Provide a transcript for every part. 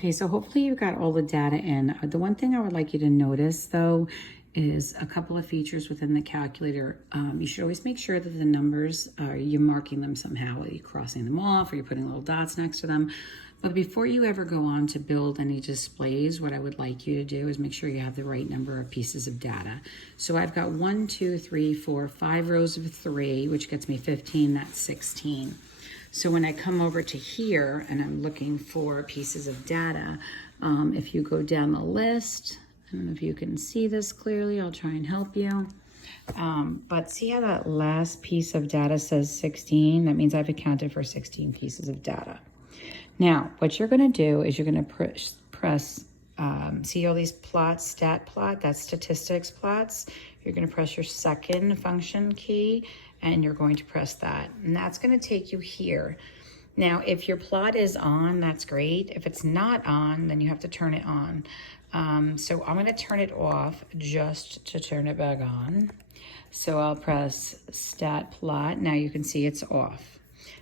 Okay, so hopefully you've got all the data in. The one thing I would like you to notice though is a couple of features within the calculator. You should always make sure that the numbers, you're marking them somehow, you're crossing them off or you're putting little dots next to them. But before you ever go on to build any displays, what I would like you to do is make sure you have the right number of pieces of data. So I've got 1, 2, 3, 4, 5 rows of 3, which gets me 15, that's 16. So when I come over to here and I'm looking for pieces of data, if you go down the list, I don't know if you can see this clearly, I'll try and help you. But see how that last piece of data says 16? That means I've accounted for 16 pieces of data. Now, what you're gonna do is you're gonna press, see all these plots, stat plot, that's statistics plots. You're gonna press your second function key and you're going to press that. And that's gonna take you here. Now, if your plot is on, that's great. If it's not on, then you have to turn it on. So I'm gonna turn it off just to turn it back on. So I'll press stat plot. Now you can see it's off.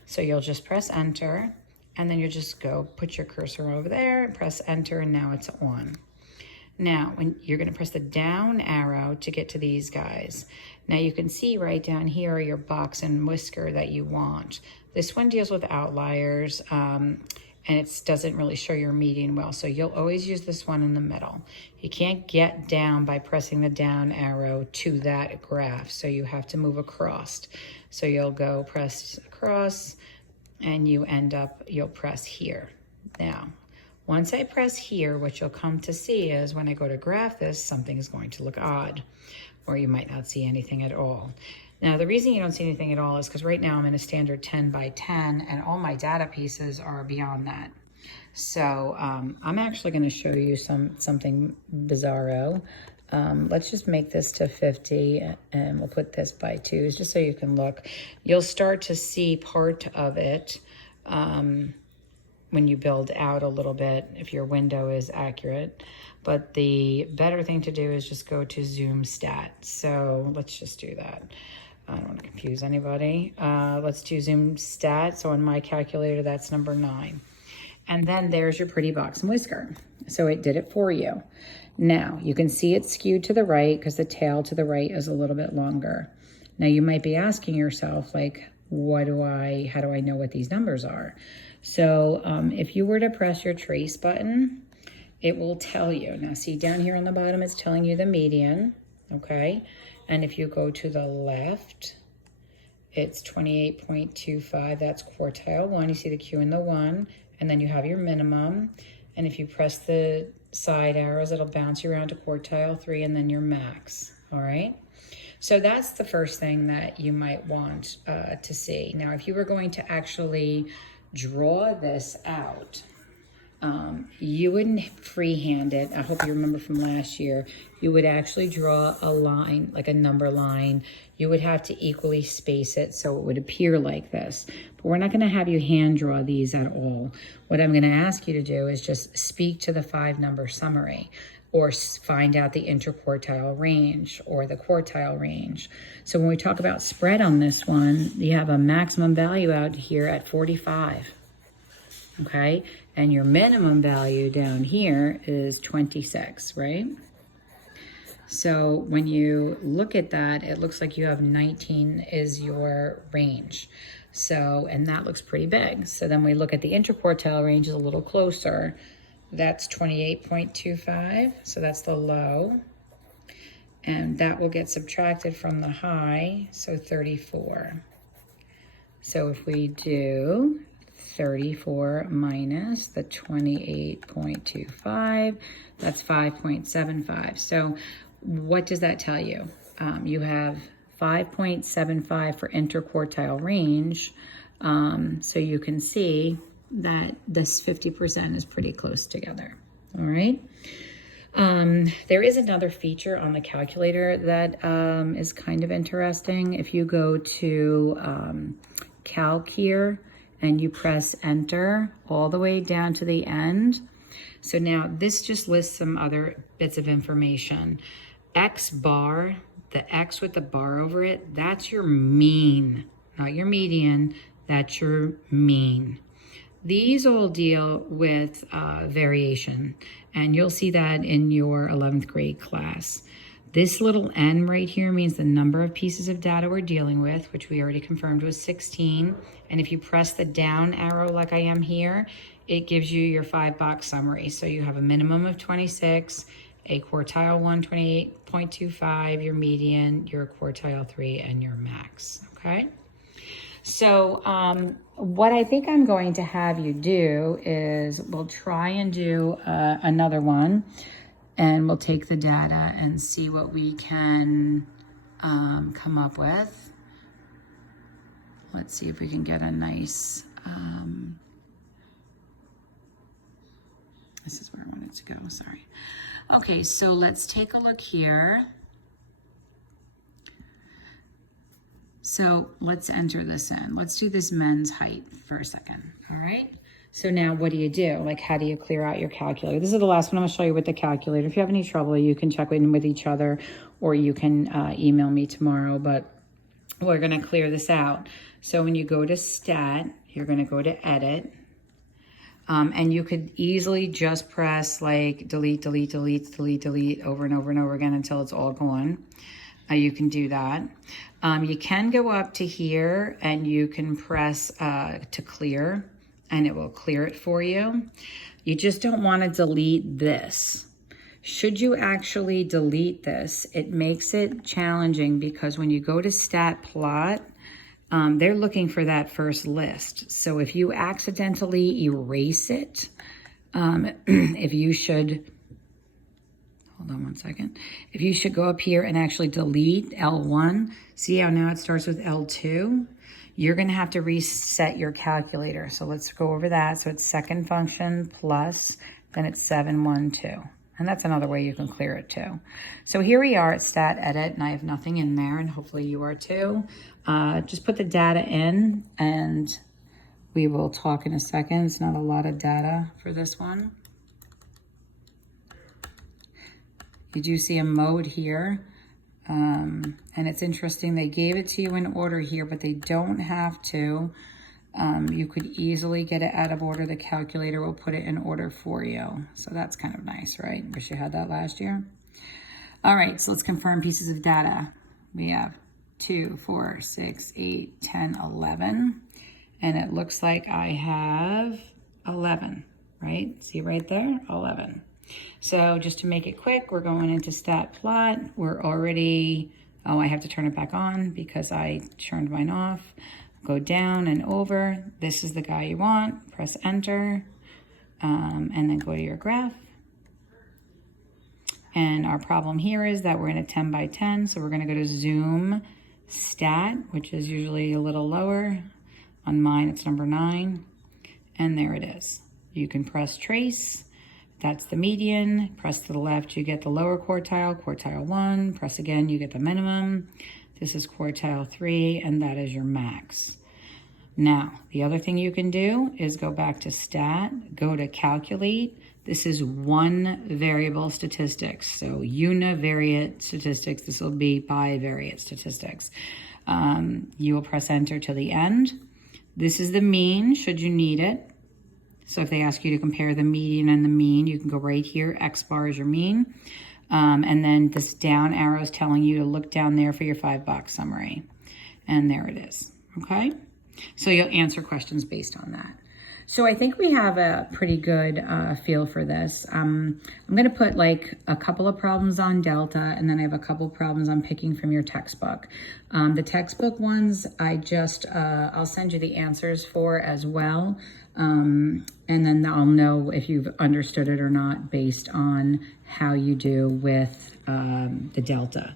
So you'll just press enter and then you just go put your cursor over there and press enter and now it's on. Now, when you're gonna press the down arrow to get to these guys. Now you can see right down here are your box and whisker that you want. This one deals with outliers and it doesn't really show your median well. So you'll always use this one in the middle. You can't get down by pressing the down arrow to that graph. So you have to move across. So you'll go press across and you end up, you'll press here. Now, once I press here, what you'll come to see is when I go to graph this, something is going to look odd, or you might not see anything at all. Now, the reason you don't see anything at all is because right now I'm in a standard 10 by 10 and all my data pieces are beyond that. So I'm actually gonna show you something bizarro. Let's just make this to 50 and we'll put this by 2s just so you can look. You'll start to see part of it when you build out a little bit, if your window is accurate. But the better thing to do is just go to zoom stat. So let's just do that. I don't want to confuse anybody. Let's do zoom stat. So on my calculator, that's number 9. And then there's your pretty box and whisker. So it did it for you. Now you can see it's skewed to the right because the tail to the right is a little bit longer. Now you might be asking yourself, like, how do I know what these numbers are? So if you were to press your trace button, it will tell you. Now see down here on the bottom, it's telling you the median, okay? And if you go to the left, it's 28.25, that's quartile 1. You see the Q and the 1, and then you have your minimum. And if you press the side arrows, it'll bounce you around to quartile 3 and then your max, all right? So that's the first thing that you might want to see. Now, if you were going to actually draw this out, you wouldn't freehand it. I hope you remember from last year, you would actually draw a line, like a number line. You would have to equally space it so it would appear like this. But we're not gonna have you hand draw these at all. What I'm gonna ask you to do is just speak to the 5-number summary or find out the interquartile range or the quartile range. So when we talk about spread on this one, you have a maximum value out here at 45, okay? And your minimum value down here is 26, right? So when you look at that, it looks like you have 19 is your range. So, and that looks pretty big. So then we look at the interquartile range is a little closer. That's 28.25, so that's the low. And that will get subtracted from the high, so 34. So if we do 34 minus the 28.25, that's 5.75. So what does that tell you? You have 5.75 for interquartile range. So you can see that this 50% is pretty close together, all right? There is another feature on the calculator that is kind of interesting. If you go to calc here and you press enter all the way down to the end. So now this just lists some other bits of information. X bar, the X with the bar over it, that's your mean, not your median, that's your mean. these all deal with variation, and you'll see that in your 11th grade class. This little n right here means the number of pieces of data we're dealing with, which we already confirmed was 16. And if you press the down arrow like I am here, it gives you your 5-box summary. So you have a minimum of 26, a quartile 1, 28.25, your median, your quartile 3, and your max, okay? So what I think I'm going to have you do is we'll try and do another one, and we'll take the data and see what we can come up with. Let's see if we can get a nice, this is where I wanted to go, sorry. Okay, so let's take a look here. So let's enter this in. Let's do this men's height for a second, all right? So now what do you do? Like, how do you clear out your calculator? This is the last one I'm gonna show you with the calculator. If you have any trouble, you can check in with each other, or you can email me tomorrow, but we're gonna clear this out. So when you go to stat, you're gonna go to edit, and you could easily just press like delete, delete, delete, delete, delete over and over and over again until it's all gone. You can do that. You can go up to here and you can press to clear, and it will clear it for you. You just don't want to delete this. Should you actually delete this, it makes it challenging because when you go to stat plot, they're looking for that first list. So if you accidentally erase it, if you should, hold on one second. If you should go up here and actually delete L1, see how now it starts with L2? You're gonna have to reset your calculator. So let's go over that. So it's second function plus, then it's 712. And that's another way you can clear it too. So here we are at stat edit, and I have nothing in there, and hopefully you are too. Just put the data in, and we will talk in a second. It's not a lot of data for this one. You do see a mode here, and it's interesting. They gave it to you in order here, but they don't have to. You could easily get it out of order. The calculator will put it in order for you. So that's kind of nice, right? Wish you had that last year. All right, so let's confirm pieces of data. We have 2, 4, 6, 8, 10, 11. And it looks like I have 11, right? See right there, 11. So just to make it quick, we're going into stat plot. We're already, oh, I have to turn it back on because I turned mine off. Go down and over. This is the guy you want. Press enter, and then go to your graph. And our problem here is that we're in a 10 by 10, so we're gonna go to zoom stat, which is usually a little lower. On mine, it's number 9, and there it is. You can press trace. That's the median. Press to the left, you get the lower quartile, quartile 1. Press again, you get the minimum. This is quartile 3, and that is your max. Now, the other thing you can do is go back to stat, go to calculate. This is one variable statistics. So univariate statistics, this will be bivariate statistics. You will press enter to the end. This is the mean, should you need it. So if they ask you to compare the median and the mean, you can go right here, X bar is your mean. And then this down arrow is telling you to look down there for your 5-box summary. And there it is, okay? So you'll answer questions based on that. So I think we have a pretty good feel for this. I'm gonna put like a couple of problems on Delta, and then I have a couple problems I'm picking from your textbook. The textbook ones, I'll send you the answers for as well. And then I'll know if you've understood it or not based on how you do with the Delta.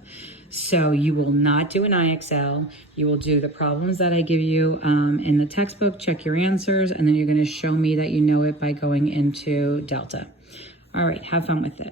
So you will not do an IXL. You will do the problems that I give you in the textbook, check your answers, and then you're gonna show me that you know it by going into Delta. All right, have fun with it.